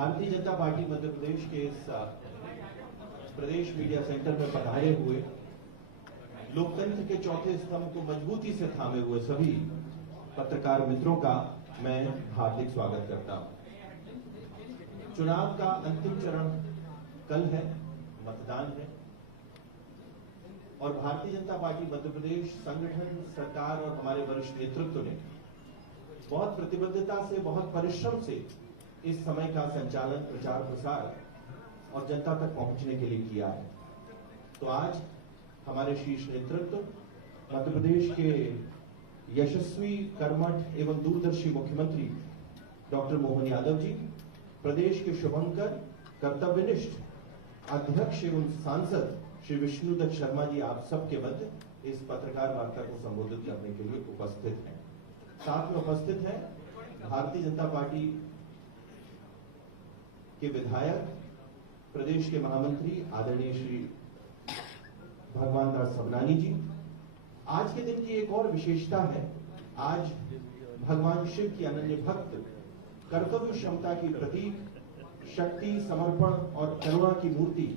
Bharatiya Janata party Madhya Pradesh के इस प्रदेश media centre में पधारे हुए लोकतंत्र के चौथे स्तंभ को मजबूती से थामे हुए सभी पत्रकार मित्रों का मैं हार्दिक स्वागत करता हूं। चुनाव का अंतिम चरण कल है, मतदान है और भारतीय जनता पार्टी मध्य प्रदेश संगठन, सरकार और हमारे वरिष्ठ नेतृत्व ने बहुत प्रतिबद्धता से, बहुत परिश्रम से इस समय का संचालन, प्रचार प्रसार और जनता तक पहुंचने के लिए किया है। तो आज हमारे शीर्ष नेतृत्व, मध्य प्रदेश के यशस्वी, कर्मठ एवं दूरदर्शी मुख्यमंत्री डॉक्टर मोहन यादव जी, प्रदेश के शुभंकर, कर्तव्यनिष्ठ अध्यक्ष एवं सांसद श्री विष्णुदत्त शर्मा जी, आप सबके मध्य इस पत्रकार वार्ता को संबोधित करने के लिए उपस्थित हैं। साथ में उपस्थित हैं भारतीय जनता पार्टी के विधायक, प्रदेश के महामंत्री आदरणीय श्री भगवान दास सबनानी जी। आज के दिन की एक और विशेषता है, आज भगवान शिव की अनन्य भक्त, कर्तव्य क्षमता की प्रतीक, शक्ति, समर्पण और करुणा की मूर्ति,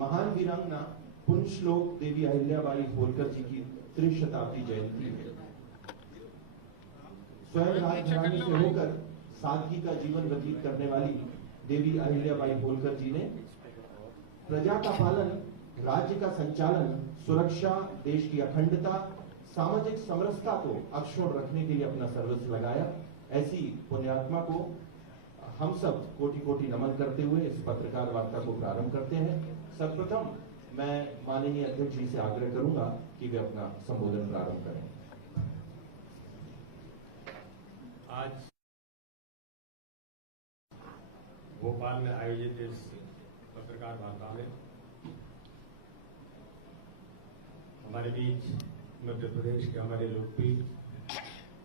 महान वीरांगना पुण्य श्लोक देवी अहिल्याबाई होलकर जी की त्रिशताब्दी जयंती है। स्वयं राजघराने से होकर सादगी का जीवन व्यतीत करने वाली देवी अहिल्याबाई होलकर जी ने प्रजा का पालन, राज्य का संचालन, सुरक्षा, देश की अखंडता, सामाजिक समरसता को अक्षुण्ण रखने के लिए अपना सर्वस्व लगाया। ऐसी पुण्यात्मा को हम सब कोटि कोटि नमन करते हुए इस पत्रकार वार्ता को प्रारंभ करते हैं। सर्वप्रथम मैं माननीय अध्यक्ष जी से आग्रह करूंगा कि वे अपना संबोधन प्रारंभ करें। आज भोपाल में आयोजित इस पत्रकार वार्ता में हमारे बीच मध्य प्रदेश के हमारे लोकप्रिय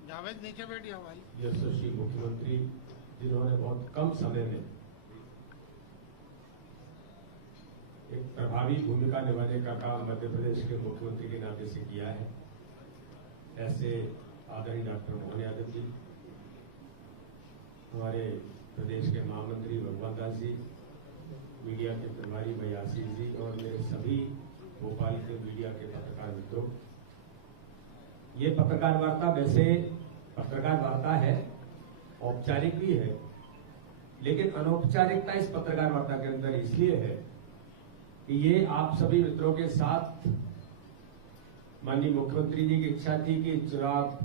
जावेद नीचे बैठिए भाई, यशस्वी मुख्यमंत्री, जिन्होंने बहुत कम समय में एक प्रभावी भूमिका निभाने का काम मध्य प्रदेश के मुख्यमंत्री के नाते से किया है, ऐसे आदरणीय डॉक्टर मोहन यादव जी, हमारे प्रदेश के महामंत्री भगवान दास जी, मीडिया के प्रभारी भाई आशीष जी और मेरे सभी भोपाल के मीडिया के पत्रकार मित्रों। ये पत्रकार वार्ता वैसे पत्रकार वार्ता है, औपचारिक भी है, लेकिन अनौपचारिकता इस पत्रकार वार्ता के अंदर इसलिए है कि ये आप सभी मित्रों के साथ माननीय मुख्यमंत्री जी की इच्छा थी कि चुनाव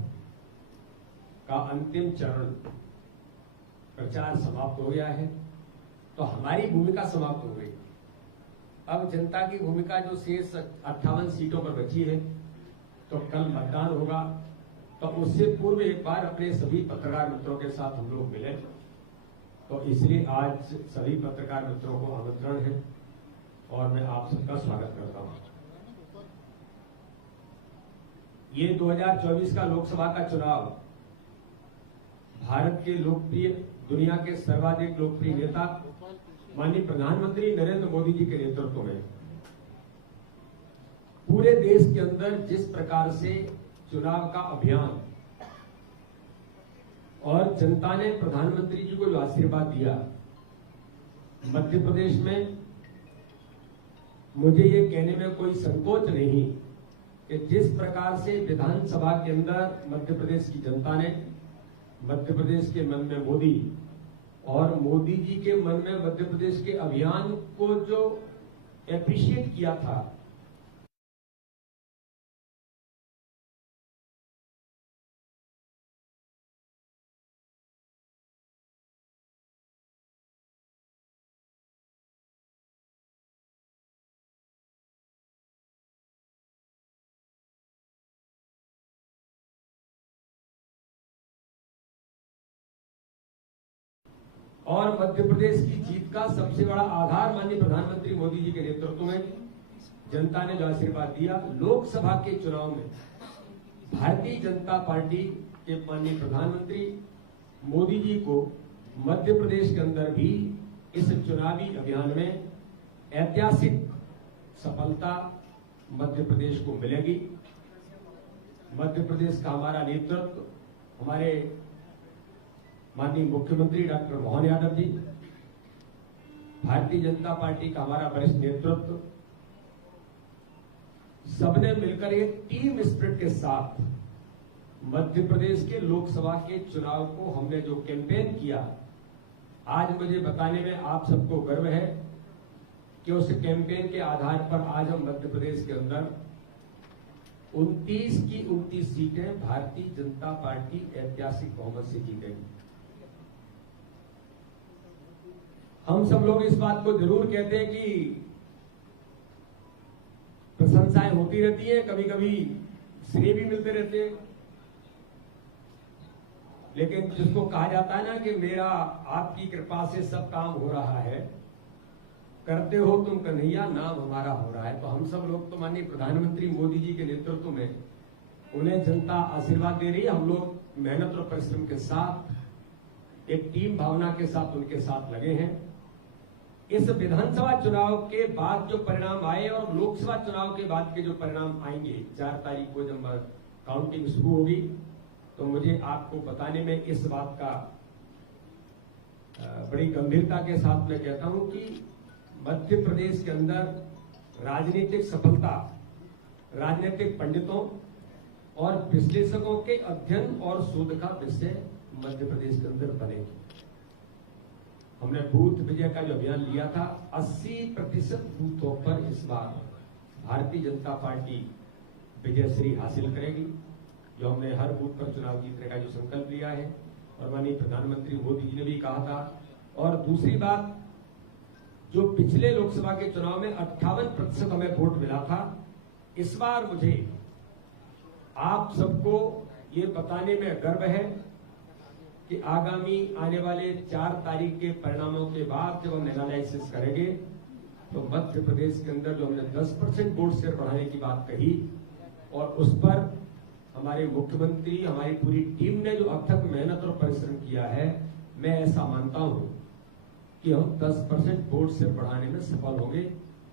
का अंतिम चरण प्रचार समाप्त हो गया है, तो हमारी भूमिका समाप्त हो गई। अब जनता की भूमिका जो शेष 58 सीटों पर बची है, तो कल मतदान होगा, तो उससे पूर्व एक बार अपने सभी पत्रकार मित्रों के साथ हम लोग मिले। तो इसलिए आज सभी पत्रकार मित्रों को आमंत्रण है और मैं आप सबका स्वागत करता हूं। ये 2024 का लोकसभा का चुनाव भारत के लोकप्रिय, दुनिया के सर्वाधिक लोकप्रिय नेता माननीय प्रधानमंत्री नरेंद्र मोदी जी के नेतृत्व में पूरे देश के अंदर जिस प्रकार से चुनाव का अभियान और जनता ने प्रधानमंत्री जी को जो आशीर्वाद दिया, मध्य प्रदेश में मुझे ये कहने में कोई संकोच नहीं कि जिस प्रकार से विधानसभा के अंदर मध्य प्रदेश की जनता ने मध्य प्रदेश के मन में मोदी और मोदी जी के मन में मध्य प्रदेश के अभियान को जो एप्रिशिएट किया था, और मध्य प्रदेश की जीत का सबसे बड़ा आधार माननीय प्रधानमंत्री मोदी जी के नेतृत्व में जनता ने जो आशीर्वाद दिया, लोकसभा के चुनाव में भारतीय जनता पार्टी के माननीय प्रधानमंत्री मोदी जी को मध्य प्रदेश के अंदर भी इस चुनावी अभियान में ऐतिहासिक सफलता मध्य प्रदेश को मिलेगी। मध्य प्रदेश का हमारा नेतृत्व, हमारे माननीय मुख्यमंत्री डॉक्टर मोहन यादव जी, भारतीय जनता पार्टी का हमारा वरिष्ठ नेतृत्व, सबने मिलकर एक टीम स्पिरिट के साथ मध्य प्रदेश के लोकसभा के चुनाव को हमने जो कैंपेन किया, आज मुझे बताने में आप सबको गर्व है कि उस कैंपेन के आधार पर आज हम मध्य प्रदेश के अंदर 29 की 29 सीटें भारतीय जनता पार्टी ऐतिहासिक बहुमत से जीतेगी। हम सब लोग इस बात को जरूर कहते हैं कि प्रशंसाएं होती रहती है, कभी कभी श्रेय भी मिलते रहते हैं, लेकिन जिसको कहा जाता है ना कि मेरा आपकी कृपा से सब काम हो रहा है, करते हो तुम कन्हैया, नाम हमारा हो रहा है। तो हम सब लोग तो माननीय प्रधानमंत्री मोदी जी के नेतृत्व में उन्हें जनता आशीर्वाद दे रही है। हम लोग मेहनत और परिश्रम के साथ एक टीम भावना के साथ उनके साथ लगे हैं। इस विधानसभा चुनाव के बाद जो परिणाम आए और लोकसभा चुनाव के बाद के जो परिणाम आएंगे, 4 तारीख को जब काउंटिंग शुरू होगी, तो मुझे आपको बताने में इस बात का बड़ी गंभीरता के साथ मैं कहता हूं कि मध्य प्रदेश के अंदर राजनीतिक सफलता राजनीतिक पंडितों और विश्लेषकों के अध्ययन और शोध का विषय मध्य प्रदेश के अंदर बनेगी। हमने बूथ विजय का जो अभियान लिया था, 80% बूथों पर इस बार भारतीय जनता पार्टी विजयश्री हासिल करेगी, जो हमने हर बूथ पर चुनाव जीतने का जो संकल्प लिया है और माननीय प्रधानमंत्री मोदी जी ने भी कहा था। और दूसरी बात, जो पिछले लोकसभा के चुनाव में 58% हमें वोट मिला था, इस बार मुझे आप सबको ये बताने में गर्व है कि आगामी आने वाले 4 तारीख के परिणामों के बाद जब हम एनालिसिस करेंगे तो मध्य प्रदेश के अंदर जो हमने 10% वोट शेयर बढ़ाने की बात कही और उस पर हमारे मुख्यमंत्री, हमारी पूरी टीम ने जो अब तक मेहनत और परिश्रम किया है, मैं ऐसा मानता हूं कि हम 10% वोट शेयर बढ़ाने में सफल होंगे।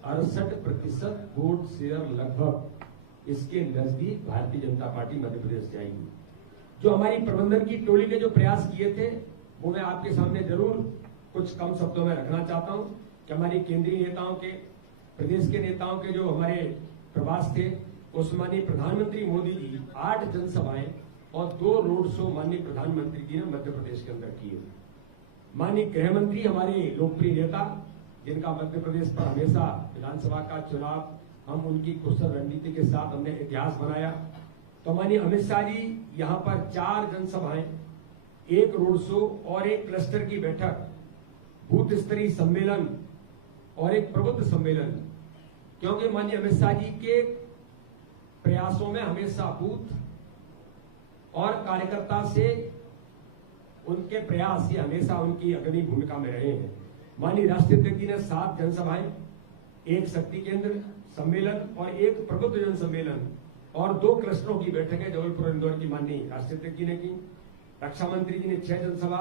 68% वोट शेयर लगभग इसके नजदीक भारतीय जनता पार्टी मध्य प्रदेश जाएगी। जो हमारी प्रबंधन की टोली ने जो प्रयास किए थे, वो मैं आपके सामने जरूर कुछ कम शब्दों में रखना चाहता हूं कि हमारी केंद्रीय नेताओं के, प्रदेश के नेताओं के जो हमारे प्रवास थे, उस माननीय प्रधानमंत्री मोदी जी 8 जनसभाएं और 2 रोड शो माननीय प्रधानमंत्री जी ने मध्य प्रदेश के अंदर किए। माननीय गृह मंत्री, हमारे लोकप्रिय नेता, जिनका मध्य प्रदेश पर हमेशा विधानसभा का चुनाव हम उनकी कुशल रणनीति के साथ हमने इतिहास बनाया। तो माननीय अमित शाह जी यहाँ पर 4 जनसभाएं, 1 रोड शो और 1 क्लस्टर की बैठक, बूथ स्तरीय सम्मेलन और 1 प्रबुद्ध सम्मेलन, क्योंकि माननीय अमित शाह जी के प्रयासों में हमेशा बूथ और कार्यकर्ता से उनके प्रयास ही हमेशा उनकी अग्रणी भूमिका में रहे हैं। माननीय राष्ट्रीय अध्यक्ष जी ने 7 जनसभाएं, 1 शक्ति केंद्र सम्मेलन और 1 प्रबुद्ध जन सम्मेलन और 2 क्लस्टरों की बैठकें जबलपुर इंदौर की माननीय राष्ट्रीय अध्यक्ष जी ने की। रक्षा मंत्री जी ने 6 जनसभा,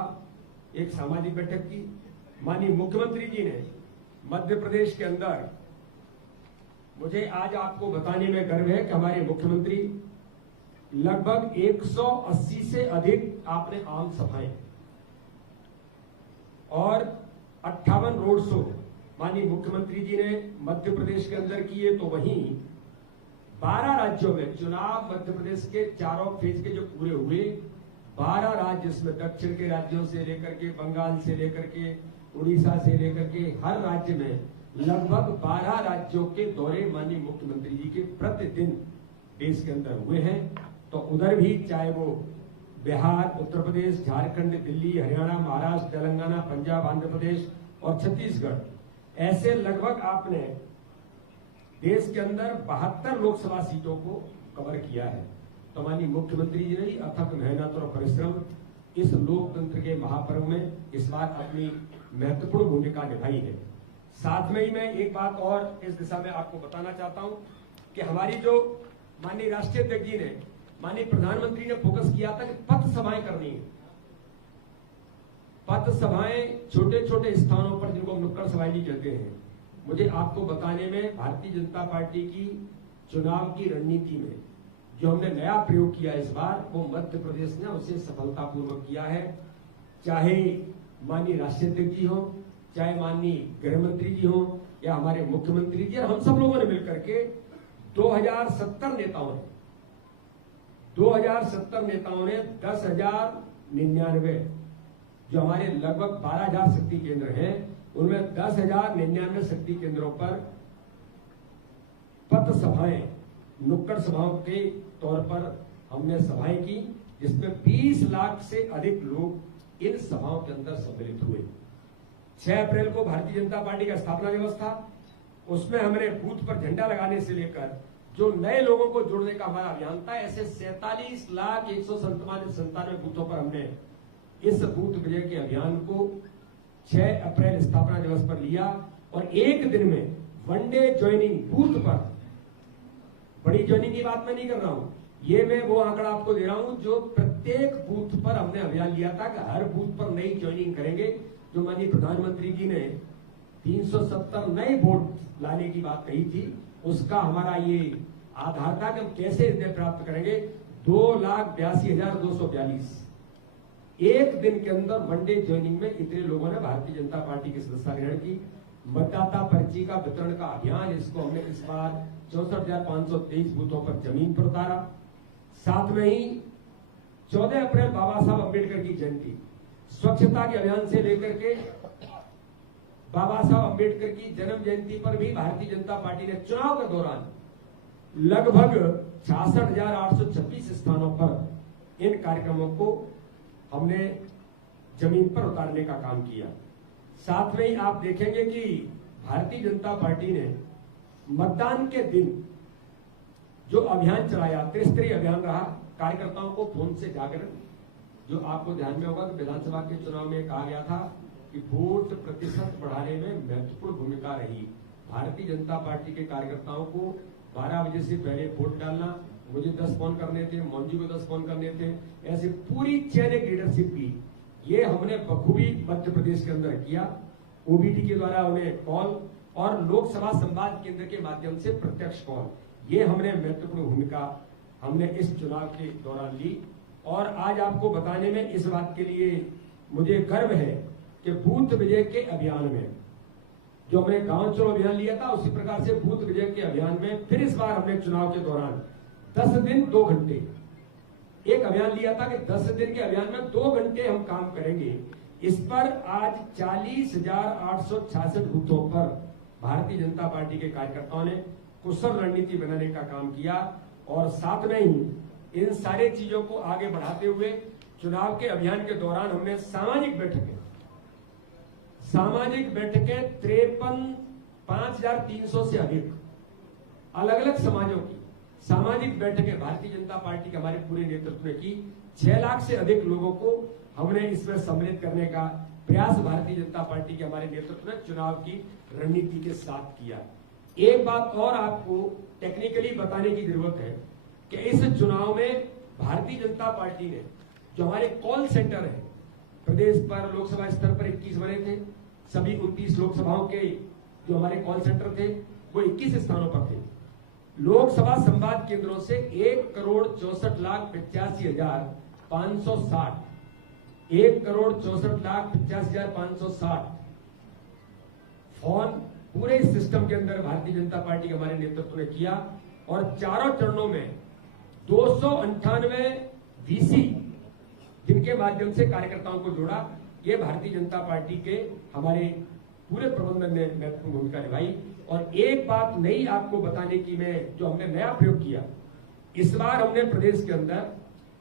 1 सामाजिक बैठक की। माननीय मुख्यमंत्री जी ने मध्य प्रदेश के अंदर, मुझे आज आपको बताने में गर्व है कि हमारे मुख्यमंत्री लगभग 180 से अधिक आपने आम सभाएं और 58 रोड शो माननीय मुख्यमंत्री जी ने मध्य प्रदेश के अंदर किए। तो वहीं 12 राज्यों में चुनाव मध्य प्रदेश के 4 फेज के जो पूरे हुए, 12 राज्य, इसमें दक्षिण के राज्यों से लेकर के, बंगाल से लेकर के, उड़ीसा से लेकर के, हर राज्य में लगभग 12 राज्यों के दौरे माननीय मुख्यमंत्री जी के प्रतिदिन देश के अंदर हुए हैं। तो उधर भी चाहे वो बिहार, उत्तर प्रदेश, झारखंड, दिल्ली, हरियाणा, महाराष्ट्र, तेलंगाना, पंजाब, आंध्र प्रदेश और छत्तीसगढ़, ऐसे लगभग आपने देश के अंदर 72 लोकसभा सीटों को कवर किया है। तो माननीय मुख्यमंत्री जी ने भी अथक मेहनत और परिश्रम इस लोकतंत्र के महापर्व में इस बार अपनी महत्वपूर्ण भूमिका निभाई है। साथ में ही मैं एक बात और इस दिशा में आपको बताना चाहता हूं कि हमारी जो माननीय राष्ट्रीय अध्यक्ष जी ने, माननीय प्रधानमंत्री ने फोकस किया था कि पथ सभाएं करनी है। पथ सभाएं छोटे छोटे स्थानों पर, जिनको नुक्कड़ सभाएं भी कहते हैं। मुझे आपको बताने में भारतीय जनता पार्टी की चुनाव की रणनीति में जो हमने नया प्रयोग किया इस बार, वो मध्य प्रदेश ने उसे सफलतापूर्वक किया है। चाहे माननीय राष्ट्रीय अध्यक्ष जी हो, चाहे माननीय गृह मंत्री जी हो या हमारे मुख्यमंत्री जी, और हम सब लोगों ने मिलकर के 2070 नेताओं ने 10,099 जो हमारे लगभग 12,000 शक्ति केंद्र हैं, उनमें 10,099 शक्ति केंद्रों पर पथ सभाएं, नुक्कड़ सभाओं के तौर पर हमने सभाएं की, जिसमें 20 लाख से अधिक लोग इन सभाओं के अंदर सम्मिलित हुए। 6 अप्रैल को भारतीय जनता पार्टी का स्थापना दिवस था, उसमें हमने बूथ पर झंडा लगाने से लेकर जो नए लोगों को जोड़ने का हमारा अभियान था, ऐसे 47,197 बूथों पर हमने इस बूथ विजय के अभियान को 6 अप्रैल स्थापना दिवस पर लिया और एक दिन में वनडे ज्वाइनिंग बूथ पर, बड़ी ज्वाइनिंग की बात मैं नहीं कर रहा हूं, ये मैं वो आंकड़ा आपको दे रहा हूं जो प्रत्येक बूथ पर हमने अभियान लिया था कि हर बूथ पर नई ज्वाइनिंग करेंगे। जो माननीय प्रधानमंत्री जी ने 370 नए वोट लाने की बात कही थी, उसका हमारा ये आधार था कि हम कैसे इन्हें प्राप्त करेंगे। 2,82,242 एक दिन के अंदर वनडे ज्वाइनिंग में इतने लोगों ने भारतीय जनता पार्टी की सदस्यता ग्रहण की। मतदाता पर्ची का वितरण का अभियान, इसको हमने इस बार 64,523 बूथों पर जमीन पर उतारा। साथ में ही 14 अप्रैल बाबा साहब अम्बेडकर की जयंती, स्वच्छता के अभियान से लेकर के बाबा साहब अम्बेडकर की जन्म जयंती पर भी भारतीय जनता पार्टी ने चुनाव के दौरान लगभग 66,826 स्थानों पर इन कार्यक्रमों को हमने जमीन पर उतारने का काम किया। साथ में ही आप देखेंगे कि भारतीय जनता पार्टी ने मतदान के दिन जो अभियान चलाया, त्रिस्तरीय अभियान रहा, कार्यकर्ताओं को फोन से जागरण, जो आपको ध्यान में होगा कि विधानसभा के चुनाव में कहा गया था कि वोट प्रतिशत बढ़ाने में महत्वपूर्ण भूमिका रही। भारतीय जनता पार्टी के कार्यकर्ताओं को 12 बजे से पहले वोट डालना, मुझे 10 फोन करने थे, मौंजी को 10 फोन करने थे, ऐसे पूरी चेन एक लीडरशिप की, ये हमने बखूबी मध्य प्रदेश के अंदर किया। ओबीटी के द्वारा उन्हें कॉल और लोकसभा संवाद केंद्र के माध्यम से प्रत्यक्ष कॉल, ये हमने महत्वपूर्ण भूमिका हमने इस चुनाव के दौरान ली। और आज आपको बताने में इस बात के लिए मुझे गर्व है कि बूथ विजय के अभियान में जो हमने गांव चुनाव अभियान लिया था, उसी प्रकार से बूथ विजय के अभियान में फिर इस बार हमने चुनाव के दौरान 10 दिन 2 घंटे एक अभियान लिया था कि 10 दिन के अभियान में 2 घंटे हम काम करेंगे। इस पर आज 40,866 बूथों पर भारतीय जनता पार्टी के कार्यकर्ताओं ने कुशल रणनीति बनाने का काम किया और साथ में ही इन सारे चीजों को आगे बढ़ाते हुए चुनाव के अभियान के दौरान हमने सामाजिक बैठकें 5,300 से अधिक अलग अलग समाजों की सामाजिक बैठकें भारतीय जनता पार्टी के हमारे पूरे नेतृत्व ने की। 6 लाख से अधिक लोगों को हमने इसमें सम्मिलित करने का प्रयास भारतीय जनता पार्टी के हमारे नेतृत्व ने चुनाव की रणनीति के साथ किया। एक बात और आपको टेक्निकली बताने की जरूरत है कि इस चुनाव में भारतीय जनता पार्टी ने जो हमारे कॉल सेंटर है, प्रदेश पर लोकसभा स्तर पर 21 बने थे, सभी 29 लोकसभाओं के जो हमारे कॉल सेंटर थे वो 21 स्थानों पर थे। लोकसभा संवाद केंद्रों से 1,64,85,560 1,64,85,560 फोन पूरे सिस्टम के अंदर भारतीय जनता पार्टी के हमारे नेतृत्व ने किया और चारों चरणों में 298 वीसी जिनके माध्यम से कार्यकर्ताओं को जोड़ा। ये भारतीय जनता पार्टी के हमारे पूरे प्रबंधन ने महत्वपूर्ण भूमिका निभाई। और एक बात नई आपको बताने की मैं जो हमने नया प्रयोग किया, इस बार हमने प्रदेश के अंदर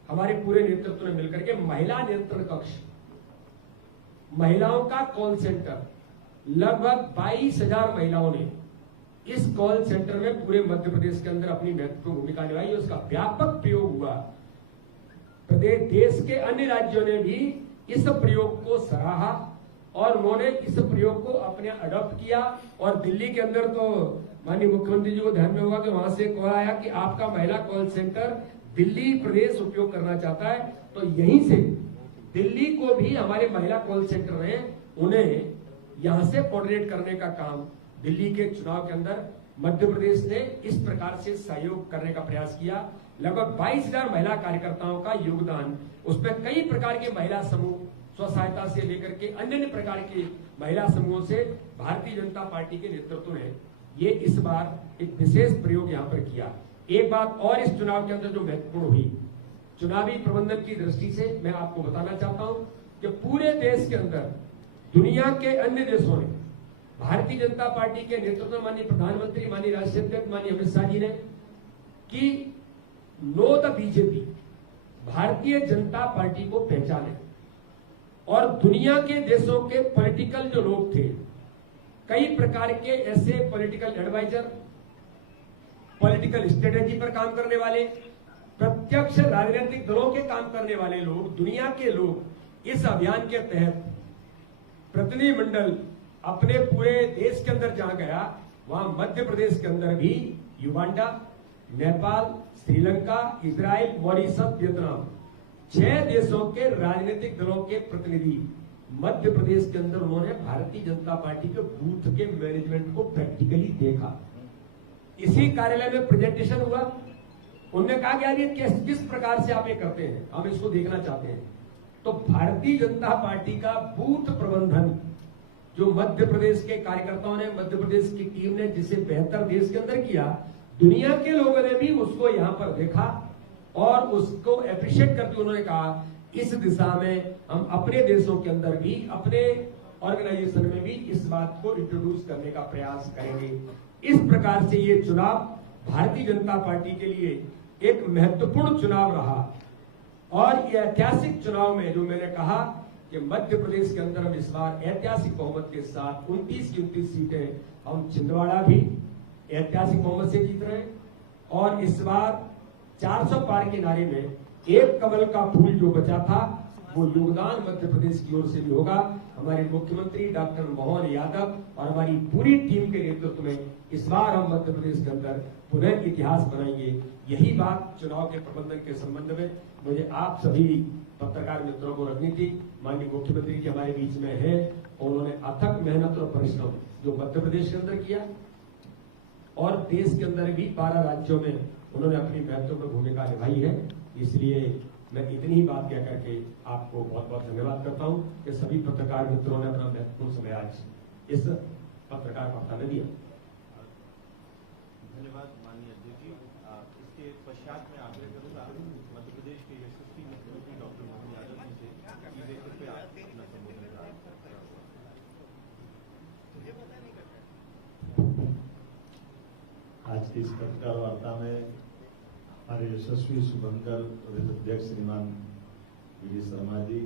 हमारे पूरे नेतृत्व ने मिलकर के महिला नियंत्रण कक्ष, महिलाओं का कॉल सेंटर, लगभग 22,000 महिलाओं ने इस कॉल सेंटर में पूरे मध्य प्रदेश के अंदर अपनी महत्वपूर्ण भूमिका निभाई। उसका व्यापक प्रयोग हुआ। प्रदेश देश के अन्य राज्यों ने भी इस प्रयोग को सराहा और उन्होंने इस प्रयोग को अपने अडॉप्ट किया। और दिल्ली के अंदर तो माननीय मुख्यमंत्री जी को ध्यान में होगा कि वहां से कॉल आया कि आपका महिला कॉल सेंटर दिल्ली प्रदेश उपयोग करना चाहता है, तो यहीं से दिल्ली को भी हमारे महिला कॉल सेंटर ने उन्हें यहां से कोऑर्डिनेट करने का काम दिल्ली के चुनाव के अंदर मध्य प्रदेश ने इस प्रकार से सहयोग करने का प्रयास किया। लगभग 22,000 महिला कार्यकर्ताओं का योगदान, उसमें कई प्रकार के महिला समूह स्व सहायता से लेकर के अन्य प्रकार के महिला समूहों से भारतीय जनता पार्टी के नेतृत्व ने ये इस बार एक विशेष प्रयोग यहाँ पर किया। एक बात और इस चुनाव के अंदर जो महत्वपूर्ण हुई, चुनावी प्रबंधन की दृष्टि से मैं आपको बताना चाहता हूं कि पूरे देश के अंदर दुनिया के अन्य देशों ने भारतीय जनता पार्टी के नेतृत्व में माननीय प्रधानमंत्री, माननीय राष्ट्रीय अध्यक्ष, माननीय अमित शाह जी ने कि know the BJP, Bharatiya Janata party को पहचाने। और दुनिया के देशों के पॉलिटिकल जो लोग थे, कई प्रकार के ऐसे पॉलिटिकल एडवाइजर, पॉलिटिकल स्ट्रेटेजी पर काम करने वाले, प्रत्यक्ष राजनीतिक दलों के काम करने वाले लोग, दुनिया के लोग इस अभियान के तहत प्रतिनिधिमंडल अपने पूरे देश के अंदर जहां गया, वहां मध्य प्रदेश के अंदर भी Uganda, Nepal, Sri Lanka, Israel, Mauritius, Vietnam, 6 देशों के राजनीतिक दलों के प्रतिनिधि मध्य प्रदेश के अंदर उन्होंने भारतीय जनता पार्टी के बूथ के मैनेजमेंट को प्रैक्टिकली देखा। इसी कार्यालय में प्रेजेंटेशन हुआ। उन्होंने कहा कि यार ये किस प्रकार से आप ये करते हैं, हम इसको देखना चाहते हैं। तो भारतीय जनता पार्टी का बूथ प्रबंधन जो मध्य प्रदेश के कार्यकर्ताओं ने, मध्य प्रदेश की टीम ने जिसे बेहतर देश के अंदर किया, दुनिया के लोगों ने भी उसको यहां पर देखा और उसको अप्रिशिएट करते उन्होंने कहा इस दिशा में हम अपने देशों के अंदर भी, अपने ऑर्गेनाइजेशन में भी इस बात को इंट्रोड्यूस करने का प्रयास करेंगे। इस प्रकार से ये चुनाव भारतीय जनता पार्टी के लिए एक महत्वपूर्ण चुनाव रहा। और ये ऐतिहासिक चुनाव में जो मैंने कहा कि मध्य प्रदेश के अंदर हम इस बार ऐतिहासिक बहुमत के साथ 29 की 29 सीटें, हम छिंदवाड़ा भी ऐतिहासिक बहुमत से जीत रहे हैं। और इस बार 400 पार के नारे में एक कमल का फूल जो बचा था, वो योगदान मध्य प्रदेश की ओर से भी होगा। हमारे मुख्यमंत्री डॉक्टर मोहन यादव और हमारी पूरी टीम के नेतृत्व में इस बार हम मध्य प्रदेश के अंदर पुनः इतिहास बनाएंगे। यही बात चुनाव के प्रबंधन के संबंध में मुझे आप सभी पत्रकार मित्रों को रखनी थी। माननीय मुख्यमंत्री जी हमारे बीच में है, उन्होंने अथक मेहनत और परिश्रम जो मध्य प्रदेश के अंदर किया और देश के अंदर भी 12 राज्यों में उन्होंने अपनी महत्वपूर्ण भूमिका निभाई है। इसलिए मैं इतनी ही बात कह करके आपको बहुत बहुत धन्यवाद करता हूं कि सभी पत्रकार मित्रों ने अपना महत्वपूर्ण समय आज इस पत्रकार वार्ता में दिया। धन्यवाद माननीय अध्यक्ष जी। इसके पश्चात में आग्रह करूंगा मध्य प्रदेश के यशस्वी मुख्यमंत्री डॉक्टर मोहन यादव जी से कि वे कृपया अपना संबोधन आज की इस पत्रकार वार्ता में हमारे यशस्वी शुभंकर प्रदेश अध्यक्ष श्रीमान वी शर्मा जी,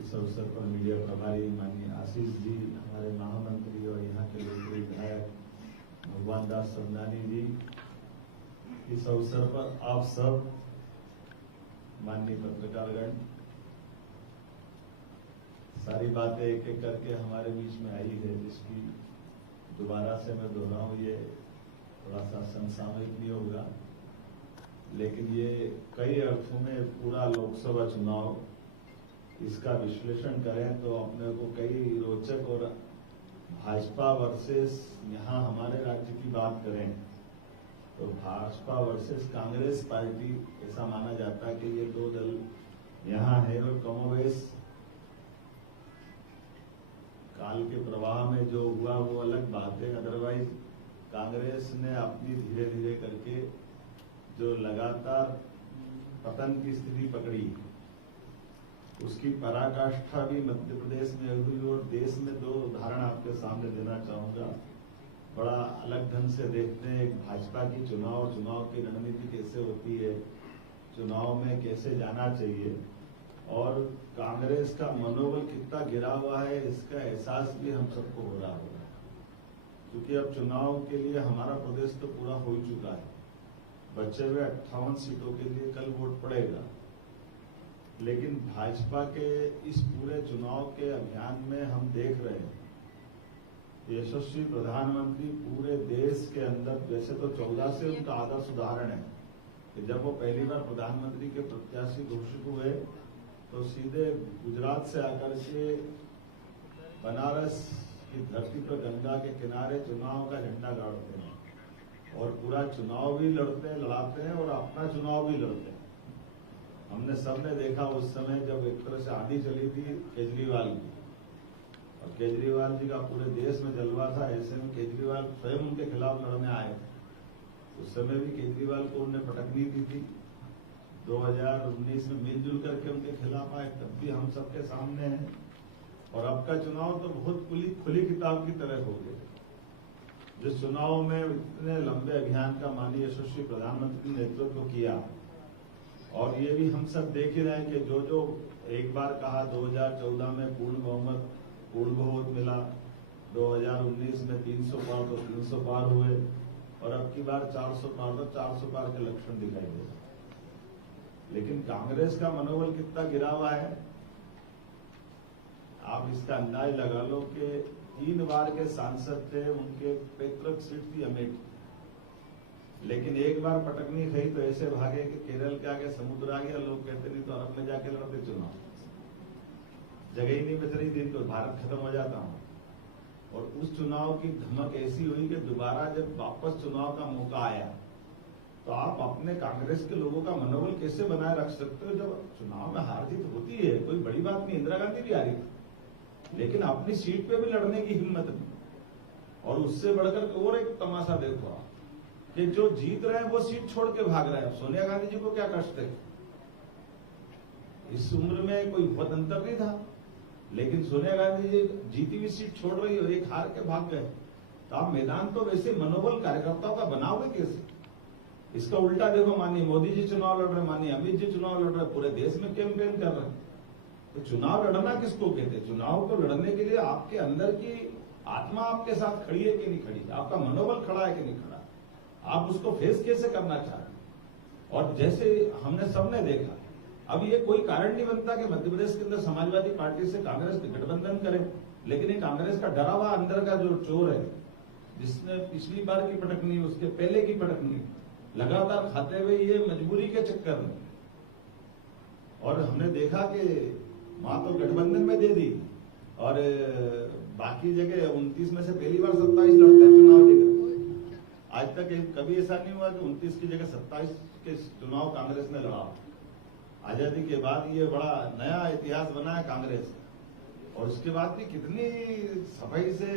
इस अवसर पर मीडिया प्रभारी माननीय आशीष जी, हमारे महामंत्री और यहाँ के लोकप्रिय विधायक भगवान दास समदानी जी, इस अवसर पर आप सब माननीय पत्रकारगण, सारी बातें एक एक करके हमारे बीच में आई है, जिसकी दोबारा से मैं दोहराऊं, ये थोड़ा सा समसामयिक नहीं होगा, लेकिन ये कई अर्थों में पूरा लोकसभा चुनाव इसका विश्लेषण करें तो अपने को कई रोचक, और भाजपा वर्सेस यहाँ हमारे राज्य की बात करें तो भाजपा वर्सेस कांग्रेस पार्टी ऐसा माना जाता है कि ये 2 दल यहाँ है और कमोबेश काल के प्रवाह में जो हुआ वो अलग बात है। अदरवाइज कांग्रेस ने अपनी धीरे धीरे करके जो लगातार पतन की स्थिति पकड़ी, उसकी पराकाष्ठा भी मध्य प्रदेश में हुई। और देश में 2 उदाहरण आपके सामने देना चाहूंगा, बड़ा अलग ढंग से देखते हैं एक भाजपा की चुनाव की रणनीति कैसे होती है, चुनाव में कैसे जाना चाहिए, और कांग्रेस का मनोबल कितना गिरा हुआ है इसका एहसास भी हम सबको हो रहा होगा, क्योंकि अब चुनाव के लिए हमारा प्रदेश तो पूरा हो चुका है। बचे हुए 58 सीटों के लिए कल वोट पड़ेगा, लेकिन भाजपा के इस पूरे चुनाव के अभियान में हम देख रहे हैं यशस्वी प्रधानमंत्री पूरे देश के अंदर, वैसे तो 14 से उनका आदर्श उदाहरण है कि जब वो पहली बार प्रधानमंत्री के प्रत्याशी घोषित हुए तो सीधे गुजरात से आकर के बनारस की धरती पर गंगा के किनारे चुनाव का झंडा गाड़ते हैं और पूरा चुनाव भी लड़ाते हैं और अपना चुनाव भी लड़ते हैं। हमने सबने देखा उस समय जब एक तरह से आंधी चली थी केजरीवाल की, और केजरीवाल जी का पूरे देश में जलवा था। ऐसे में केजरीवाल स्वयं उनके खिलाफ लड़ने आए थे। उस समय भी केजरीवाल को उन्होंने पटकनी दी थी। 2019 में मिलजुल करके उनके खिलाफ आए, तब भी हम सबके सामने हैं। और अब का चुनाव तो बहुत खुली किताब की तरह हो गया। जिस चुनाव में इतने लंबे अभियान का माननीय यशस्वी प्रधानमंत्री ने नेतृत्व किया, और ये भी हम सब देख ही रहे हैं कि जो जो एक बार कहा 2014 में पूर्ण बहुमत मिला, 2019 में 300 पार तो 300 पार हुए, और अब की बार 400 पार तो 400 पार के लक्षण दिखाई दे रहे। लेकिन कांग्रेस का मनोबल कितना गिरा हुआ है, आप इसका अंदाज लगा लो कि 3 बार के सांसद थे, उनके पैतृक सीट थी अमेठी, लेकिन एक बार पटकनी खाई तो ऐसे भागे कि केरल के आगे समुद्र आ गया। लोग कहते नहीं तो अरब में जाके लड़ते चुनाव, जगह ही नहीं बच रही थी, तो भारत खत्म हो जाता हूं। और उस चुनाव की धमक ऐसी हुई कि दोबारा जब वापस चुनाव का मौका आया, तो आप अपने कांग्रेस के लोगों का मनोबल कैसे बनाए रख सकते हो जब चुनाव में हार जीत होती है? कोई बड़ी बात नहीं, इंदिरा गांधी भी हारी थी, लेकिन अपनी सीट पे भी लड़ने की हिम्मत नहीं। और उससे बढ़कर और एक तमाशा देखो आप कि जो जीत रहे हैं वो सीट छोड़ के भाग रहे हैं। सोनिया गांधी जी को क्या कष्ट है? इस उम्र में कोई बहुत अंतर नहीं था, लेकिन सोनिया गांधी जी जीती हुई सीट छोड़ रही और एक हार के भाग गए। तो आप मैदान तो वैसे मनोबल कार्यकर्ताओं का बनाओगे कैसे? इसका उल्टा देखो, माननीय मोदी जी चुनाव लड़ रहे, माननीय अमित जी चुनाव लड़ रहे, पूरे देश में कैंपेन कर रहे हैं। तो चुनाव लड़ना किसको कहते हैं? चुनाव को लड़ने के लिए आपके अंदर की आत्मा आपके साथ खड़ी है कि नहीं खड़ी, आपका मनोबल खड़ा है कि नहीं खड़ा, आप उसको फेस कैसे करना चाहते हैं। और जैसे हमने सबने देखा, अब ये कोई कारण नहीं बनता कि मध्य प्रदेश के अंदर समाजवादी पार्टी से कांग्रेस गठबंधन करे, लेकिन ये कांग्रेस का डरा हुआ अंदर का जो चोर है, जिसने पिछली बार की पटकनी, उसके पहले की पटकनी लगातार खाते हुए, ये मजबूरी के चक्कर में। और हमने देखा कि मां तो गठबंधन में दे दी, और बाकी जगह 29 में से पहली बार 27 लड़ते हैं चुनाव लेकर। आज तक कभी ऐसा नहीं हुआ कि 29 की जगह 27 के चुनाव कांग्रेस ने लड़ा। आजादी के बाद ये बड़ा नया इतिहास बना है कांग्रेस। और उसके बाद भी कितनी सफाई से,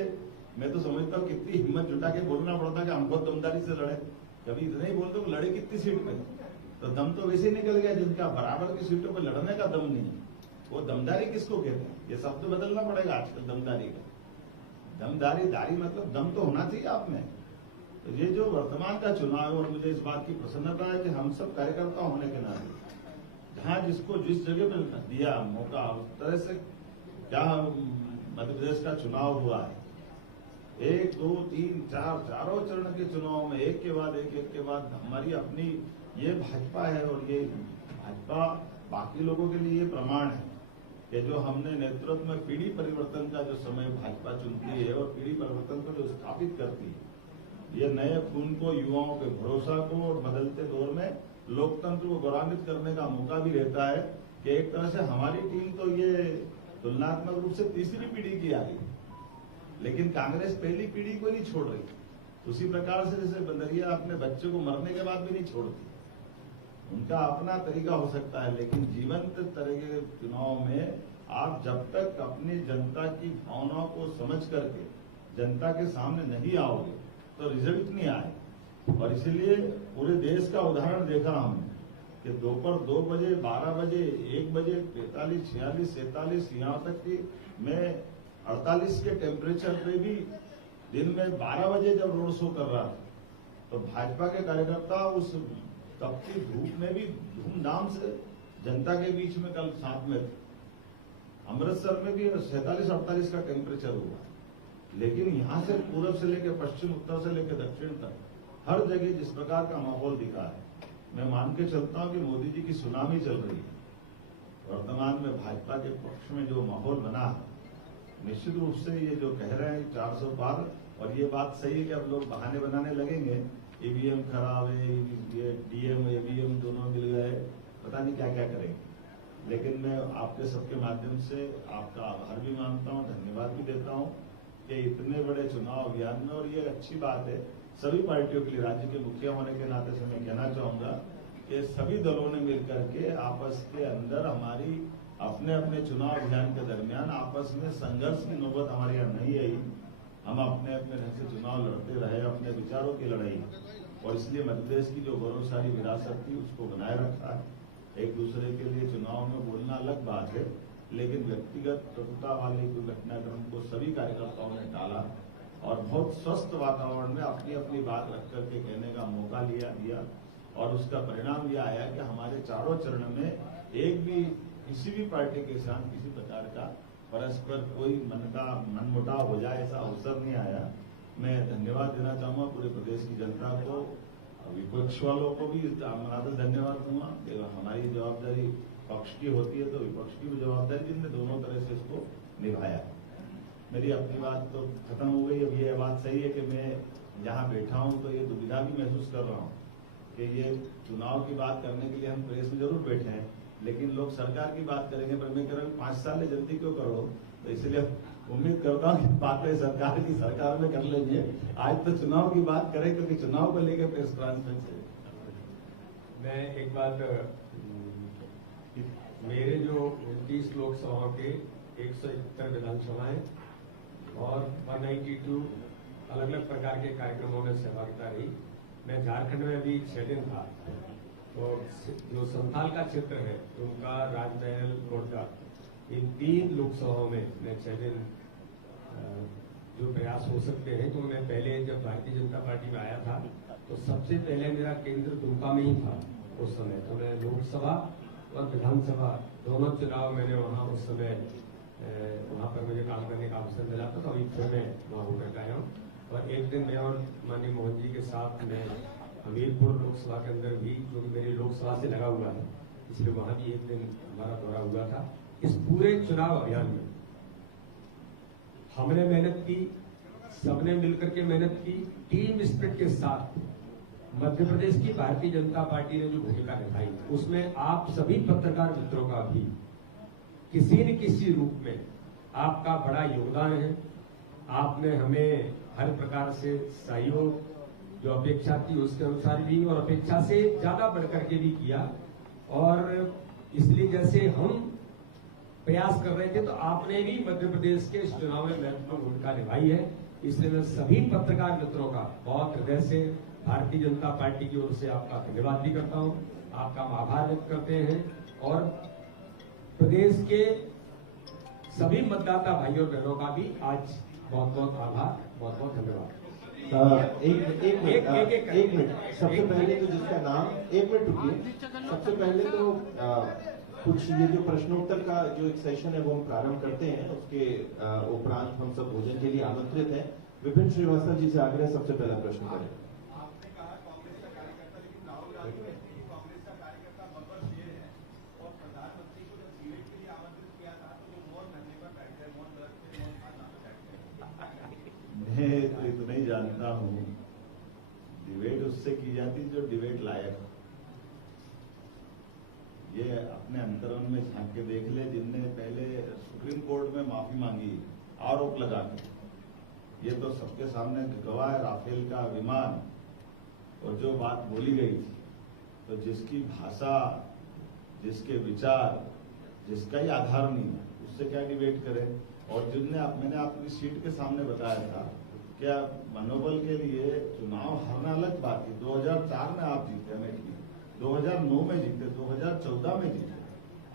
मैं तो समझता हूँ कितनी हिम्मत जुटा के बोलना पड़ता कि हम बहुत दमदारी से लड़े। कभी इतना ही बोलते हो लड़े कितनी सीट पे, तो दम तो वैसे ही निकल गया। जिनका बराबर की सीटों पर लड़ने का दम नहीं है, वो दमदारी किसको कहते हैं? ये शब्द बदलना पड़ेगा आजकल दमदारी का। दारी मतलब दम तो होना चाहिए आप में। तो ये जो वर्तमान का चुनाव है, और मुझे इस बात की प्रसन्नता है कि हम सब कार्यकर्ता होने के नाते जहां जिसको जिस जगह पर दिया मौका, उस तरह से क्या मध्य प्रदेश का चुनाव हुआ है। 1, 2, 3, 4 चारों चरण के चुनाव में एक के बाद हमारी अपनी ये भाजपा है। और ये भाजपा बाकी लोगों के लिए ये प्रमाण है कि जो हमने नेतृत्व में पीढ़ी परिवर्तन का जो समय भाजपा चुनती है और पीढ़ी परिवर्तन को जो स्थापित करती है, ये नए खून को, युवाओं के भरोसा को, और बदलते दौर में लोकतंत्र को गौरवान्वित करने का मौका भी रहता है कि एक तरह से हमारी टीम तो ये तुलनात्मक रूप से तीसरी पीढ़ी की आ गई, लेकिन कांग्रेस पहली पीढ़ी को नहीं छोड़ रही। उसी प्रकार से जैसे बंदरिया अपने बच्चे को मरने के बाद भी नहीं छोड़ती, उनका अपना तरीका हो सकता है, लेकिन जीवंत तरह के चुनाव में आप जब तक अपनी जनता की भावनाओं को समझ करके जनता के सामने नहीं आओगे तो रिजल्ट नहीं आए। और इसीलिए पूरे देश का उदाहरण देखा हमने कि दोपहर 2 बजे, 12 बजे, 1 बजे 45, 46, 47, यहाँ तक कि मैं 48 के टेम्परेचर पे भी दिन में 12 बजे जब रोड शो कर रहा था, तो भाजपा के कार्यकर्ता उस तपती धूप में भी धूमधाम से जनता के बीच में कल साथ में थे। अमृतसर में भी 47-48 का टेम्परेचर हुआ, लेकिन यहाँ से पूर्व से लेकर पश्चिम, उत्तर से लेकर दक्षिण तक हर जगह जिस प्रकार का माहौल दिखा है, मैं मान के चलता हूँ कि मोदी जी की सुनामी चल रही है। वर्तमान में भाजपा के पक्ष में जो माहौल बना है, निश्चित रूप से ये जो कह रहे हैं 400 पार, और ये बात सही है कि अब लोग बहाने बनाने लगेंगे, ईवीएम खराब है, ये डीएम ईवीएम दोनों मिल गए, पता नहीं क्या क्या करेंगे। लेकिन मैं आपके सबके माध्यम से आपका आभार भी मानता हूँ, धन्यवाद भी देता हूँ कि इतने बड़े चुनाव अभियान में, और ये अच्छी बात है सभी पार्टियों के लिए, राज्य के मुखिया होने के नाते से मैं कहना चाहूंगा कि सभी दलों ने मिलकर के आपस के अंदर हमारी अपने अपने चुनाव अभियान के दरमियान आपस में संघर्ष की नौबत हमारे यहाँ नहीं आई। हम अपने अपने ढंग से चुनाव लड़ते रहे, अपने विचारों की लड़ाई, और इसलिए मध्य प्रदेश की जो गौरवशाली विरासत थी उसको बनाए रखा है। एक दूसरे के लिए चुनाव में बोलना अलग बात है, लेकिन व्यक्तिगत कटुता वाले कोई घटनाक्रम को सभी कार्यकर्ताओं ने टाला और बहुत स्वस्थ वातावरण में अपनी अपनी बात रख करके कहने का मौका दिया और उसका परिणाम यह आया कि हमारे चारों चरण में एक भी किसी भी पार्टी के साथ किसी प्रकार का परस्पर कोई मनमुटाव हो जाए ऐसा अवसर नहीं आया। मैं धन्यवाद देना चाहूंगा पूरे प्रदेश की जनता को, विपक्ष वालों को भी धन्यवाद दूंगा। हमारी जवाबदारी पक्ष की होती है तो विपक्ष की भी जवाबदारी, जिनने दोनों तरह से इसको निभाया। मेरी अपनी बात तो खत्म हो गई। अब ये बात सही है कि मैं यहाँ बैठा हूँ तो ये दुविधा भी महसूस कर रहा हूँ कि ये चुनाव की बात करने के लिए हम प्रेस में जरूर बैठे हैं, लेकिन लोग सरकार की बात करेंगे, पर मैं कह रहा हूँ 5 साल जल्दी क्यों करो। तो इसलिए उम्मीद करता हूँ कि बातें सरकार की सरकार में कर लेंगे। आज तो चुनाव की बात करें क्योंकि चुनाव को लेकर प्रेस कॉन्फ्रेंस है। मैं एक बात, मेरे जो 29 लोकसभाओं के 171 विधानसभाएं और 192 अलग अलग प्रकार के कार्यक्रमों में सहभागिता रही। मैं झारखंड में अभी 6 दिन था, तो जो संथाल का क्षेत्र है उनका राजमहल, गोड्डा, इन 3 लोकसभाओं में मैं 6 दिन जो प्रयास हो सकते हैं। तो मैं पहले जब भारतीय जनता पार्टी में आया था तो सबसे पहले मेरा केंद्र दुमका में ही था उस समय। तो मैं लोकसभा और विधानसभा दोनों चुनाव मैंने वहाँ उस समय वहाँ पर मुझे काम करने का अवसर मिला था, तो अभी फिर मैं वहाँ होकर के आया हूँ। और एक दिन मैं और माननीय मोहन जी के साथ मैं हमीरपुर लोकसभा के अंदर भी, जो मेरी लोकसभा से लगा हुआ है, इसलिए वहाँ भी एक दिन हमारा दौरा हुआ था। इस पूरे चुनाव अभियान में हमने मेहनत की, सबने मिलकर के मेहनत की, टीम स्पिरिट के साथ मध्य प्रदेश की भारतीय जनता पार्टी ने जो भूमिका निभाई उसमें आप सभी पत्रकार मित्रों का भी किसी न किसी रूप में आपका बड़ा योगदान है। आपने हमें हर प्रकार से सहयोग जो अपेक्षा थी उसके अनुसार भी और अपेक्षा से ज्यादा बढ़कर के भी किया। और इसलिए जैसे हम प्रयास कर रहे थे तो आपने भी मध्य प्रदेश के इस चुनाव में महत्वपूर्ण भूमिका निभाई है। इसलिए मैं सभी पत्रकार मित्रों का बहुत हृदय से भारतीय जनता पार्टी की ओर से आपका धन्यवाद भी करता हूं, आपका आभार व्यक्त करते हैं और प्रदेश के सभी मतदाता भाई और बहनों का भी आज बहुत बहुत आभार, बहुत बहुत धन्यवाद। एक मिनट सबसे पहले तो जिसका नाम, एक मिनट रुकिए, सबसे पहले तो कुछ ये जो प्रश्नोत्तर का जो एक सेशन है वो हम प्रारंभ करते हैं, उसके उपरांत हम सब भोजन के लिए आमंत्रित हैं। विपिन श्रीवास्तव जी से आग्रह, सबसे पहला प्रश्न करें। मैं तो नहीं जानता हूँ, डिबेट उससे की जाती जो डिबेट लायक। ये अपने अंतरंग में झांक के देख ले, जिनने पहले सुप्रीम कोर्ट में माफी मांगी आरोप लगा के। ये तो सबके सामने गवाह है, राफेल का विमान और जो बात बोली गई थी, तो जिसकी भाषा, जिसके विचार, जिसका ही आधार नहीं है, उससे क्या डिबेट करें। और जिनने मैंने अपनी सीट के सामने बताया था, क्या मनोबल के लिए चुनाव हारना अलग बात है। 2004 में आप जीते अमेठी, 2009 में जीते, 2014 में जीते,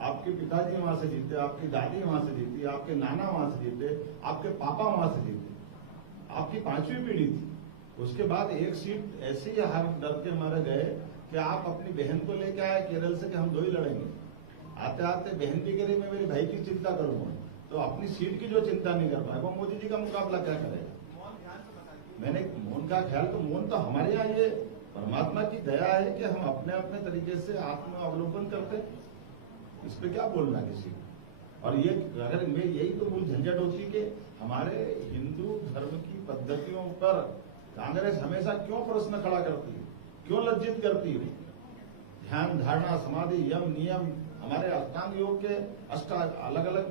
आपके पिताजी वहां से जीते, आपकी दादी वहां से जीती, आपके नाना वहां से जीते, आपके पापा वहां से जीते, आपकी 5वीं पीढ़ी थी। उसके बाद एक सीट ऐसे ही हार डर के मारे गए कि आप अपनी बहन को लेके आए केरल से कि हम 2 ही लड़ेंगे। आते आते बहन भी करी मैं मेरे भाई की चिंता करूंगा, तो अपनी सीट की जो चिंता नहीं कर पाए वो मोदी जी का मुकाबला क्या करेगा। मैंने मौन का ख्याल, तो मौन तो हमारे यहाँ ये परमात्मा की दया है कि हम अपने अपने तरीके से आत्म अवलोकन करते हैं, इस पे क्या बोलना किसी को। और ये अगर मैं यही तो मूल झंझट होती कि हमारे हिंदू धर्म की पद्धतियों पर कांग्रेस हमेशा क्यों प्रश्न खड़ा करती है, क्यों लज्जित करती है। ध्यान, धारणा, समाधि, यम, नियम, हमारे अष्टांग योग के अलग अलग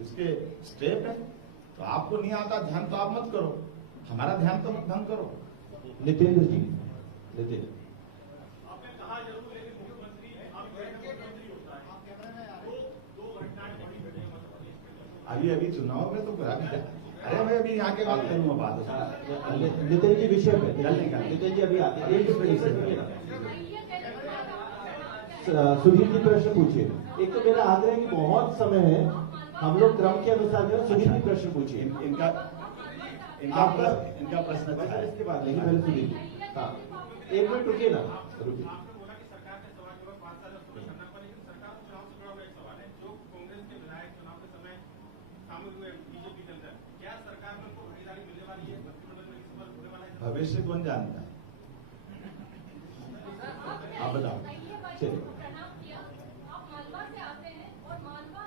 इसके स्टेप है। तो आपको नहीं आता ध्यान तो आप मत करो, हमारा ध्यान तो मत भंग करो। नितेंद्र जी, नितिन, आपने कहा जरूर अभी चुनाव में तो अरे मैं अभी यहाँ के बात करूंगा बात नितिन जी विषय पे निकल नितिन जी अभी आते हैं। एक मिनट से सुधीर जी प्रश्न पूछिए। एक तो मेरा आग्रह है कि बहुत समय है, हम लोग क्रम के अनुसार करें। सुधीर जी प्रश्न पूछिए। इनका प्रश्न अच्छा है। इसके बाद नहीं, पहले सुधीर जी। हाँ, एक मिनट रुकिए ना, रुकिए। भविष्य कौन जानता है, आप बताओ। चलिए, आप मालवा से आते हैं और मालवा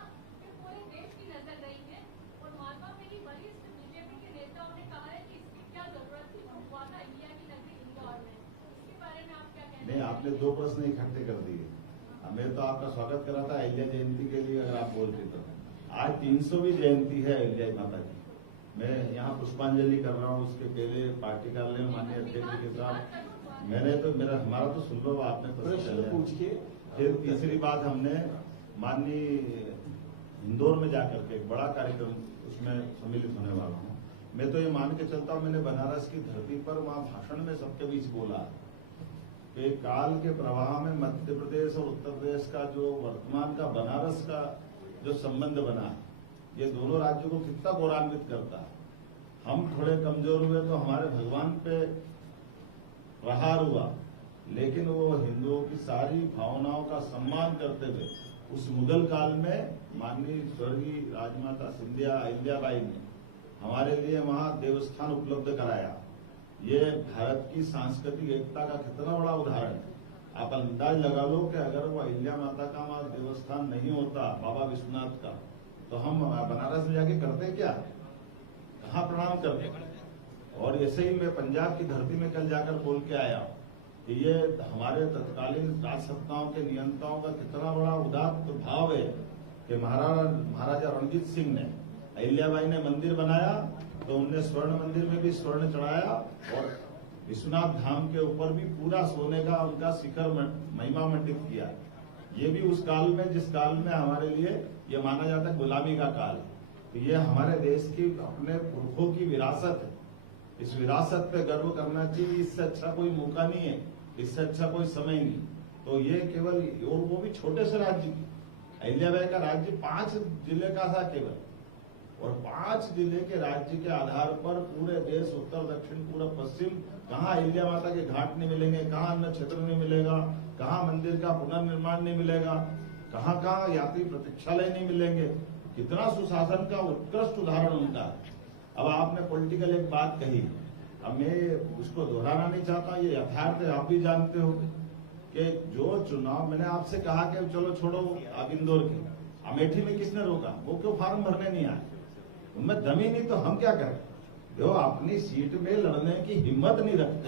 पूरे देश की नजर रही है और मालवा में ही वरिष्ठ बीजेपी के नेताओं ने कहा है कि इसकी क्या जरूरत थी, जो हुआ था इंडिया की नगरी इंदौर में। इसके बारे में आप क्या कहते हैं? नहीं, आपने दो प्रश्न इकट्ठे कर दिए। मैं तो आपका स्वागत कर रहा था अहिल्या जयंती के लिए, अगर आप बोलते तो। आज 300वीं जयंती है अहिल्या माता की। मैं यहाँ पुष्पांजलि कर रहा हूँ, उसके पहले पार्टी कार्यालय में माननीय अध्यक्ष के साथ हमारा तो सुन लो, आपने प्रश्न पूछिए। फिर तीसरी बात, हमने माननीय इंदौर में जाकर के एक बड़ा कार्यक्रम उसमें सम्मिलित होने वाला हूँ। मैं तो ये मान के चलता हूँ, मैंने बनारस की धरती पर वहाँ भाषण में सबके बीच बोला कि काल के प्रवाह में मध्य प्रदेश और उत्तर प्रदेश का जो वर्तमान का बनारस का जो संबंध बना है, ये दोनों राज्यों को कितना गौरवान्वित करता है। हम थोड़े कमजोर हुए तो हमारे भगवान पे प्रहार हुआ, लेकिन वो हिंदुओं की सारी भावनाओं का सम्मान करते हुए उस मुगल काल में माननीय स्वर्गीय राजमाता सिंधिया अहिल्याबाई ने हमारे लिए वहां देवस्थान उपलब्ध कराया। ये भारत की सांस्कृतिक एकता का कितना बड़ा उदाहरण है। आप अंदाज लगा लो कि अगर वो अहिल्या माता का वहां देवस्थान नहीं होता, बाबा विश्वनाथ का, तो हम बनारस में जाके करते क्या, कहाँ प्रणाम करते। और ऐसे ही मैं पंजाब की धरती में कल जाकर बोल के आया कि ये हमारे तत्कालीन राजसत्ताओं के नियंताओं का कितना बड़ा उदात्त भाव है कि महाराजा रणजीत सिंह ने, अहिल्याबाई ने मंदिर बनाया तो उनने स्वर्ण मंदिर में भी स्वर्ण चढ़ाया और विश्वनाथ धाम के ऊपर भी पूरा सोने का उनका शिखर महिमा मंडित किया। ये भी उस काल में जिस काल में हमारे लिए ये माना जाता है गुलामी का काल। तो ये हमारे देश की अपने पुरखों की विरासत है। इस विरासत पे गर्व करना चाहिए। इससे अच्छा कोई मौका नहीं है, इससे अच्छा कोई समय नहीं। तो ये केवल, और वो भी छोटे से राज्य की, अहिल्याबाई का राज्य 5 जिले का था केवल, और 5 जिले के राज्य के आधार पर पूरे देश, उत्तर दक्षिण पूर्व पश्चिम, कहाँ अहिल्या माता के घाट नहीं मिलेंगे, कहाँ अन्न क्षेत्र नहीं मिलेगा, कहाँ मंदिर का पुनर्निर्माण नहीं मिलेगा, कहाँ कहाँ यात्री प्रतीक्षालय नहीं मिलेंगे। कितना सुशासन का उत्कृष्ट उदाहरण उनका है। अब आपने पॉलिटिकल एक बात कही, अब मैं उसको दोहराना नहीं चाहता, ये यथार्थ है, आप भी जानते हो कि जो चुनाव, मैंने आपसे कहा कि चलो छोड़ो आप इंदौर के, अमेठी में किसने रोका, वो क्यों फार्म भरने नहीं आए, उनमें दम ही नहीं, तो हम क्या करें। जो अपनी सीट में लड़ने की हिम्मत नहीं रखते,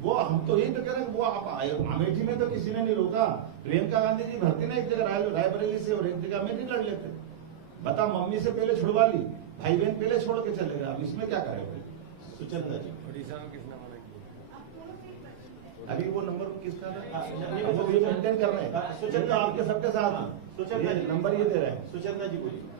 वो हम तो यही तो कह रहे हैं। वो आप अमेठी में तो किसी ने नहीं रोका, प्रियंका गांधी जी भर्ती ना एक जगह रायबरेली से और एक जगह अमेठी लड़ लेते। बता, मम्मी से पहले छुड़वा ली, भाई बहन पहले छोड़ के चले गए, अब इसमें क्या करेंगे। सुचंद्रा जी, ओडिशा में किसने मना किया? अभी वो नंबर किसका था, वो भी मेंटेन कर रहे हैं। सुचंद्रा आपके सबके साथ, सुचंद्रा जी नंबर ये दे रहे हैं। सुचंद्रा जी बोलिए।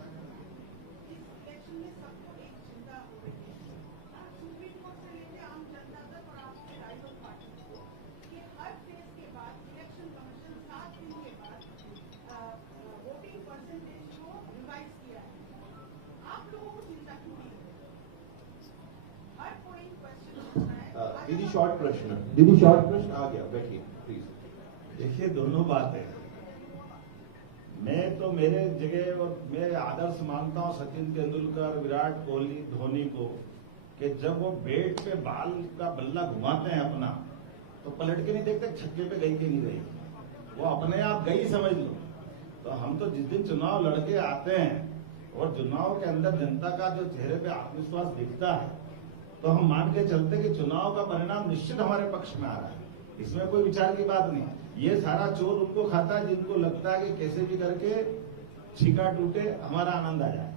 दीदी शॉर्ट प्रश्न आ गया, बैठिए प्लीज। देखिए, दोनों बातें, मैं तो मेरे जगह और मैं आदर्श मानता हूं सचिन तेंदुलकर, विराट कोहली, धोनी को, कि जब वो बैट पे बाल का बल्ला घुमाते हैं अपना, तो पलट के नहीं देखते छक्के पे गई कि नहीं गई, वो अपने आप गई समझ लो। तो हम तो जिस दिन चुनाव लड़के आते हैं और चुनाव के अंदर जनता का जो चेहरे पे आत्मविश्वास दिखता है, तो हम मान के चलते कि चुनाव का परिणाम निश्चित हमारे पक्ष में आ रहा है, इसमें कोई विचार की बात नहीं। ये सारा चोर उनको खाता है जिनको लगता है कि कैसे भी करके छीका टूटे, हमारा आनंद आ जाए।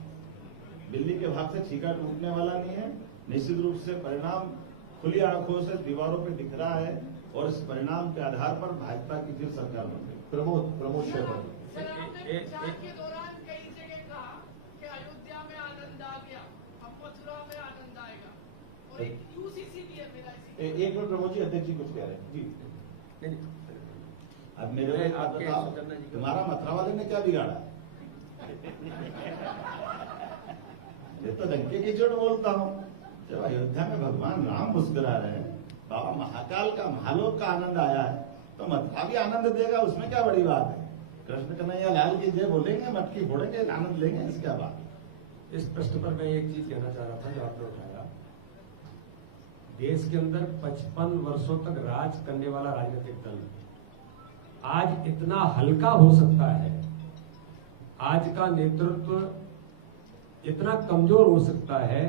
बिल्ली के भाग से छीका टूटने वाला नहीं है। निश्चित रूप से परिणाम खुली आंखों से दीवारों पे दिख रहा है और इस परिणाम के आधार पर भाजपा की फिर सरकार बन गई। प्रमोद शर्मा। सर, आपने प्रचार के दौरान कई जगह कहा यूसीसी भी है मेरा एक मिनट प्रमोद जी, अध्यक्ष जी कुछ कह रहे हैं जी। अब मेरे को एक बात बताओ, तुम्हारा मथुरा वाले ने क्या बिगाड़ा? ये तो डंके की चोट बोलता हूँ। जब अयोध्या में भगवान राम मुस्कुरा रहे हैं, बाबा महाकाल का महालोक का आनंद आया है, तो मथुरा भी आनंद देगा, उसमें क्या बड़ी बात है? कृष्ण कन्हैया लाल की जय बोलेंगे, मटकी फोड़ेंगे, आनंद लेंगे, इसकी क्या बात? इस प्रश्न पर मैं एक चीज कहना चाह रहा था जो आपने उठाया। देश के अंदर 55 वर्षों तक राज करने वाला राजनीतिक दल आज इतना हल्का हो सकता है, आज का नेतृत्व इतना कमजोर हो सकता है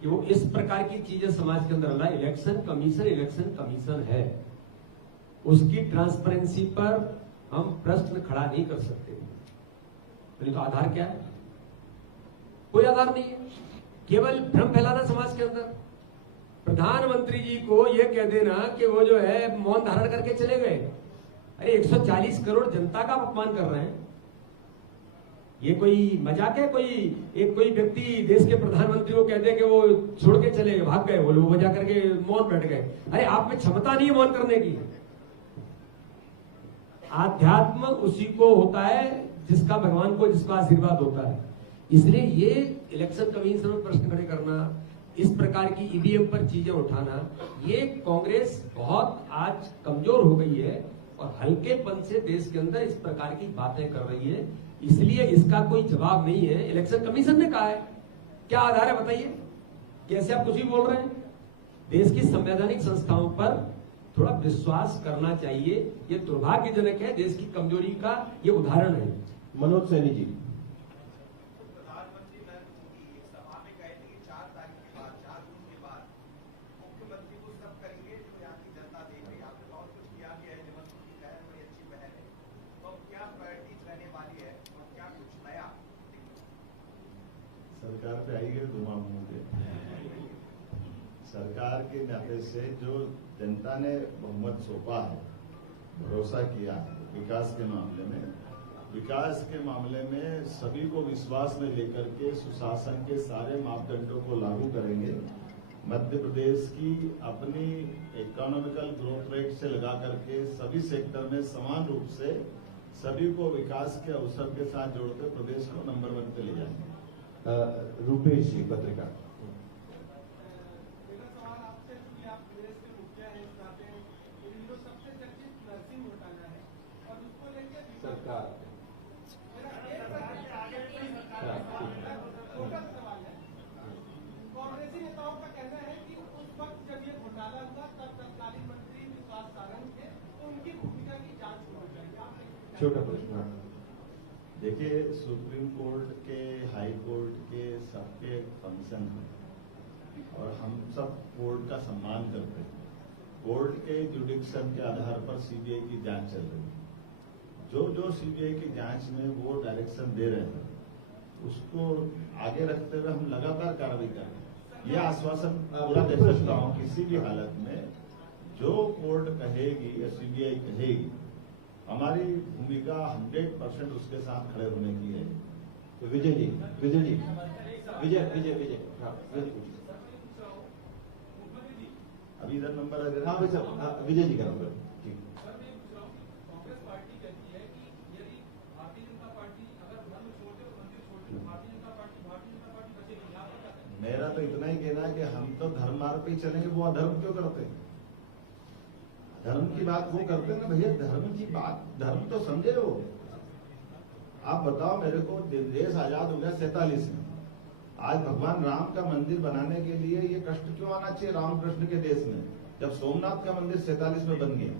कि वो इस प्रकार की चीजें समाज के अंदर लाए। इलेक्शन कमीशन है, उसकी ट्रांसपेरेंसी पर हम प्रश्न खड़ा नहीं कर सकते। तो आधार क्या है? कोई आधार नहीं है, केवल भ्रम फैलाना समाज के अंदर। प्रधानमंत्री जी को यह कह देना कि वो जो है मौन धारण करके चले गए। अरे 140 करोड़ जनता का अपमान कर रहे हैं, ये कोई मजाक है? कोई व्यक्ति देश के प्रधानमंत्री को कह दे कि वो छोड़ के चले गए, भाग गए, वो लोग वजह करके मौन बैठ गए। अरे आप में क्षमता नहीं है मौन करने की। आध्यात्म उसी को होता है जिसका भगवान को जिसका आशीर्वाद होता है। इसलिए ये इलेक्शन कमीशन में प्रश्न खड़े करना, इस प्रकार की ईवीएम पर चीजें उठाना, ये कांग्रेस बहुत आज कमजोर हो गई है और हल्केपन से देश के अंदर इस प्रकार की बातें कर रही है। इसलिए इसका कोई जवाब नहीं है। इलेक्शन कमीशन ने कहा है, क्या आधार है बताइए? कैसे आप कुछ भी बोल रहे हैं? देश की संवैधानिक संस्थाओं पर थोड़ा विश्वास करना चाहिए। ये दुर्भाग्यजनक है, देश की कमजोरी का ये उदाहरण है। मनोज सैनी जी। प्रधानमंत्री नरेंद्र मोदी एक सभा में कहे थे कि 4 तारीख के बाद, 4 जून के बाद मुख्यमंत्री को सब करेंगे जो यहाँ की जनता देख रही है। आपने बहुत कुछ किया भी है, निमंत्रण की पहल बड़ी अच्छी पहल है, तो अब क्या प्रायोरिटीज रहने वाली है और क्या कुछ नया? सरकार पे आई गए धुआं मुंह। सरकार के नाते से जो जनता ने बहुमत सौंपा है, भरोसा किया है विकास के मामले में सभी को विश्वास में लेकर के सुशासन के सारे मापदंडों को लागू करेंगे। मध्य प्रदेश की अपनी इकोनॉमिकल ग्रोथ रेट से लगा करके सभी सेक्टर में समान रूप से सभी को विकास के अवसर के साथ जोड़कर प्रदेश को नंबर 1 पे ले जाएंगे। रूपेश जी, पत्रकार। सरकार कांग्रेसी नेताओं का कहना है कि उस वक्त जब ये घोटाला हुआ तब तत्कालीन मंत्री विकास सारंग थे, तो उनकी भूमिका की जांच होनी चाहिए। छोटा प्रश्न। देखिए, सुप्रीम कोर्ट के, हाई कोर्ट के सबके फंक्शन है और हम सब कोर्ट का सम्मान करते हैं। कोर्ट के जुडिक्शन के आधार पर सीबीआई की जांच चल रही है। जो सीबीआई की जांच में वो डायरेक्शन दे रहे हैं, उसको आगे रखते हुए हम लगातार कार्रवाई कर रहे हैं। ये आश्वासन पूरा दे सकता हूँ, किसी भी हालत में जो कोर्ट कहेगी या सीबीआई कहेगी, हमारी भूमिका 100% उसके साथ खड़े होने की है। तो विजय जी, विजय हाँ, अभी इधर नंबर है। हाँ भाई साहब, विजय जी का नंबर। ठीक। कांग्रेस पार्टी कहती है कि यदि भारतीय जनता पार्टी अगर धर्म छोड़े और मंदिर छोड़े, भारतीय जनता पार्टी बचेगी। यहाँ पर क्या कहें? मेरा तो इतना ही कहना है कि हम तो धर्म मार्ग पे ही चलेंगे, वो अधर्म क्यों करते हैं? धर्म की बात वो करते हैं ना भैया, धर्म की बात, धर्म तो समझे वो। आप बताओ मेरे को, देश आजाद हो गया 47 में, आज भगवान राम का मंदिर बनाने के लिए ये कष्ट क्यों आना चाहिए रामकृष्ण के देश में? जब सोमनाथ का मंदिर 47 में बन गया,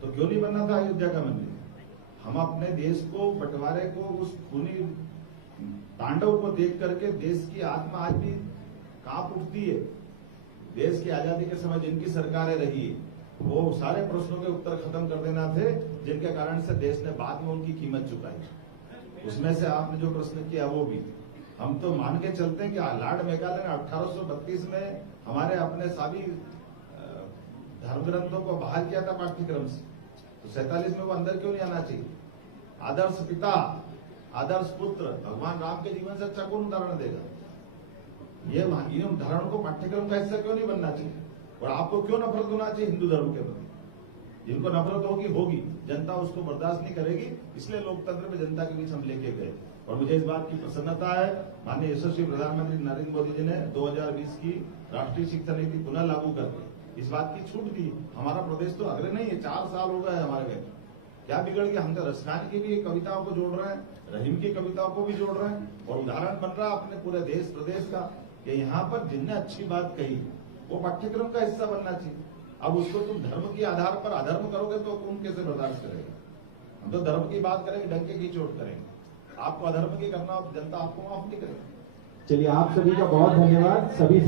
तो क्यों नहीं बनना था अयोध्या का मंदिर? हम अपने देश को, बंटवारे को, उस खूनी तांडव को देख करके देश की आत्मा आज भी कांप उठती है। देश की आजादी के समय जिनकी सरकारें रही, वो सारे प्रश्नों के उत्तर खत्म कर देना थे, जिनके कारण से देश ने बाद में उनकी कीमत चुकाई। उसमें से आपने जो प्रश्न किया वो भी हम तो मान के चलते हैं कि लॉर्ड मेघालय ने 1832 में हमारे अपने सभी धर्म ग्रंथों को बहाल किया था पाठ्यक्रम से, तो 47 में वो अंदर क्यों नहीं आना चाहिए? आदर्श पिता, आदर्श पुत्र, भगवान राम के जीवन से अच्छा कौन उदाहरण देगा? ये धर्म को पाठ्यक्रम का हिस्सा क्यों नहीं बनना चाहिए? और आपको क्यों नफरत होना चाहिए हिंदू धर्म के प्रति? जिनको नफरत होगी, जनता उसको बर्दाश्त नहीं करेगी, इसलिए लोकतंत्र में जनता के बीच हम लेके गए। और मुझे इस बात की प्रसन्नता है, माननीय यशस्वी प्रधानमंत्री नरेंद्र मोदी जी ने 2020 की राष्ट्रीय शिक्षा नीति पुनः लागू करके इस बात की छूट दी। हमारा प्रदेश तो अग्र नहीं है, 4 साल हो गए हमारे गए, क्या बिगड़ गया? हम तो रसखान की भी कविताओं को जोड़ रहे हैं, रहीम की कविताओं को भी जोड़ रहे हैं, और उदाहरण बन रहा है अपने पूरे देश प्रदेश का कि यहाँ पर जिनने अच्छी बात कही वो पाठ्यक्रम का हिस्सा बनना चाहिए। अब उसको तुम धर्म के आधार पर अधर्म करोगे तो कौन कैसे बर्दाश्त करेगा? हम तो धर्म की बात करेंगे, डंके की चोट करेंगे। आपको अधर्म की करना, जनता आपको माफ नहीं करेगी। चलिए, आप सभी का बहुत धन्यवाद। सभी